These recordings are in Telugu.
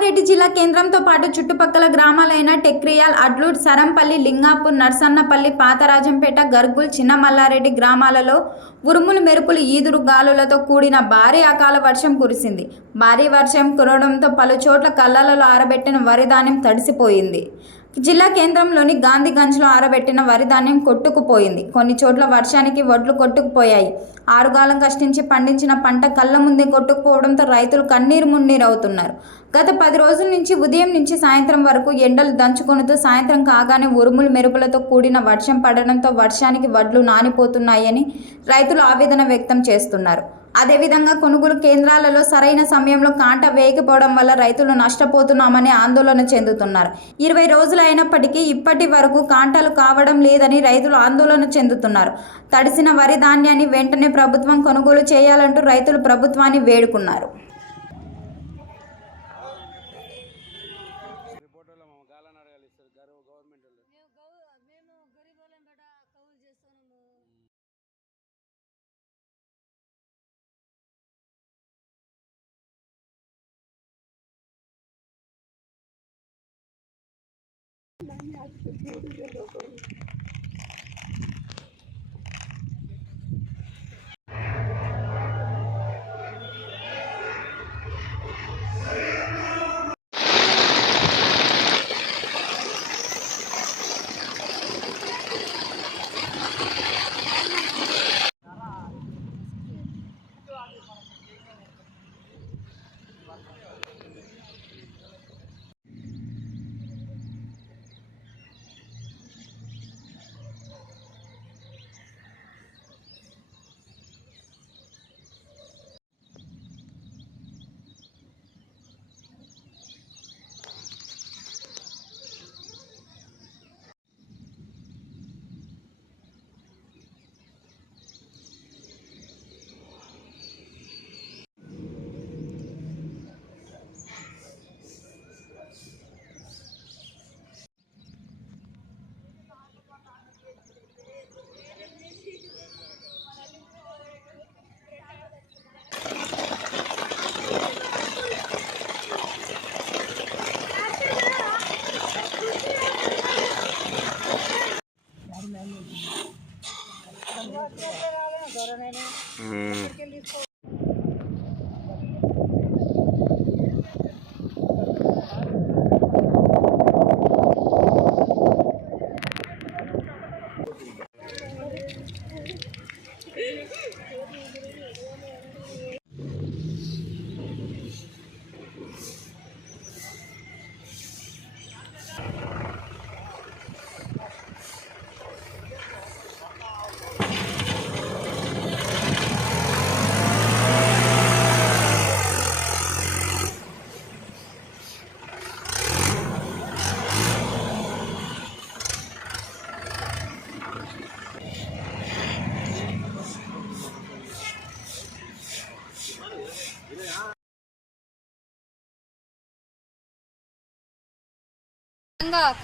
రంగారెడ్డి జిల్లా కేంద్రంతో పాటు చుట్టుపక్కల గ్రామాలైన టెక్రియాల్, అడ్లూర్, సరంపల్లి, లింగాపూర్, నర్సన్నపల్లి, పాతరాజంపేట, గర్గుల్, చిన్నమల్లారెడ్డి గ్రామాలలో ఉరుములు మెరుపులు, ఈదురు గాలులతో కూడిన భారీ అకాల వర్షం కురిసింది. భారీ వర్షం కురవడంతో పలు చోట్ల కళ్ళలలో ఆరబెట్టిన వరి ధాన్యం తడిసిపోయింది. జిల్లా కేంద్రంలోని గాంధీగంజ్లో ఆరబెట్టిన వరి ధాన్యం కొట్టుకుపోయింది. కొన్ని చోట్ల వర్షానికి వడ్లు కొట్టుకుపోయాయి. ఆరుగాలం కష్టించి పండించిన పంట కళ్ళ ముందే కొట్టుకుపోవడంతో రైతులు కన్నీరు మున్నీరవుతున్నారు. గత 10 రోజుల నుంచి ఉదయం నుంచి సాయంత్రం వరకు ఎండలు దంచుకొనుతూ సాయంత్రం కాగానే ఉరుములు మెరుపులతో కూడిన వర్షం పడడంతో వర్షానికి వడ్లు నానిపోతున్నాయని రైతులు ఆవేదన వ్యక్తం చేస్తున్నారు. అదేవిధంగా కొనుగోలు కేంద్రాలలో సరైన సమయంలో కాంట వేయకపోవడం వల్ల రైతులు నష్టపోతున్నామని ఆందోళన చెందుతున్నారు. 20 రోజులు అయినప్పటికీ ఇప్పటి వరకు కాంటలు కావడం లేదని రైతులు ఆందోళన చెందుతున్నారు. తడిసిన వరి ధాన్యాన్ని వెంటనే ప్రభుత్వం కొనుగోలు చేయాలంటూ రైతులు ప్రభుత్వాన్ని వేడుకున్నారు.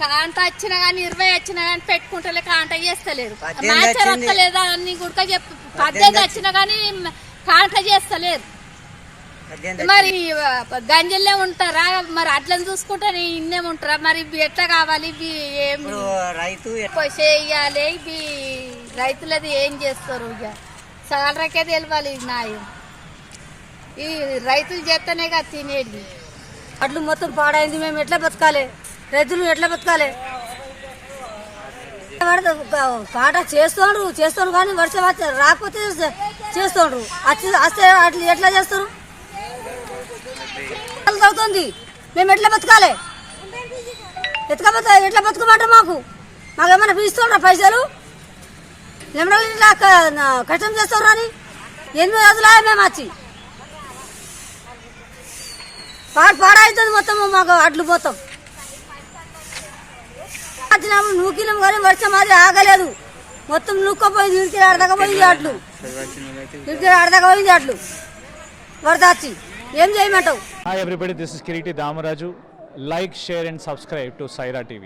కాంట వచ్చినా కానీ 20 వచ్చినా కానీ పెట్టుకుంటలే, కాంట చేస్తలేరు. మ్యాచర్ వస్తలేదా అని గుడక చెప్పి 18 వచ్చినా కానీ కాంట చేస్తలేరు. మరి గంజల్లే ఉంటారా? మరి అట్లని చూసుకుంటే ఇన్నే ఉంటారా? మరి ఎట్లా కావాలి? ఏమి రైతు చేయాలి? ఇవి రైతులది ఏం చేస్తారు? ఇక సాలరకే తెలియాలి న్యాయం. ఈ రైతులు చేస్తేనే కదా తినేది. అట్లు మొత్తం పాడైంది. మేము ఎట్లా బతకాలి? రైతులు ఎట్లా బతకాలి? కాట చేస్తాడు కానీ వర్షం రాకపోతే చేస్తాడు. వస్తే అట్లా ఎట్లా చేస్తారు? అవుతుంది. మేము ఎట్లా బతకాలి? ఎట్లా బతుకమంటారు? మాకేమైనా ఇస్తుండ్రా పైసలు? ఇట్లా కష్టం చేస్తారు అని 8 రోజులు మేము వచ్చి పాడవుతుంది మొత్తం. మాకు అడ్లు పోతాం వచ్చినప్పుడు నూకిలం కానీ వర్షం అది ఆగలేదు. మొత్తం నూక్కపోయింది. ఇడికి ఆడదాకపోయింది అడ్లు, ఇడికి ఆడదాకపోయింది అడ్లు వరద వచ్చి. ఏం చేయమంటావు? Hi everybody, this is Kiriti Damaraju. Like, share and subscribe to Saira TV.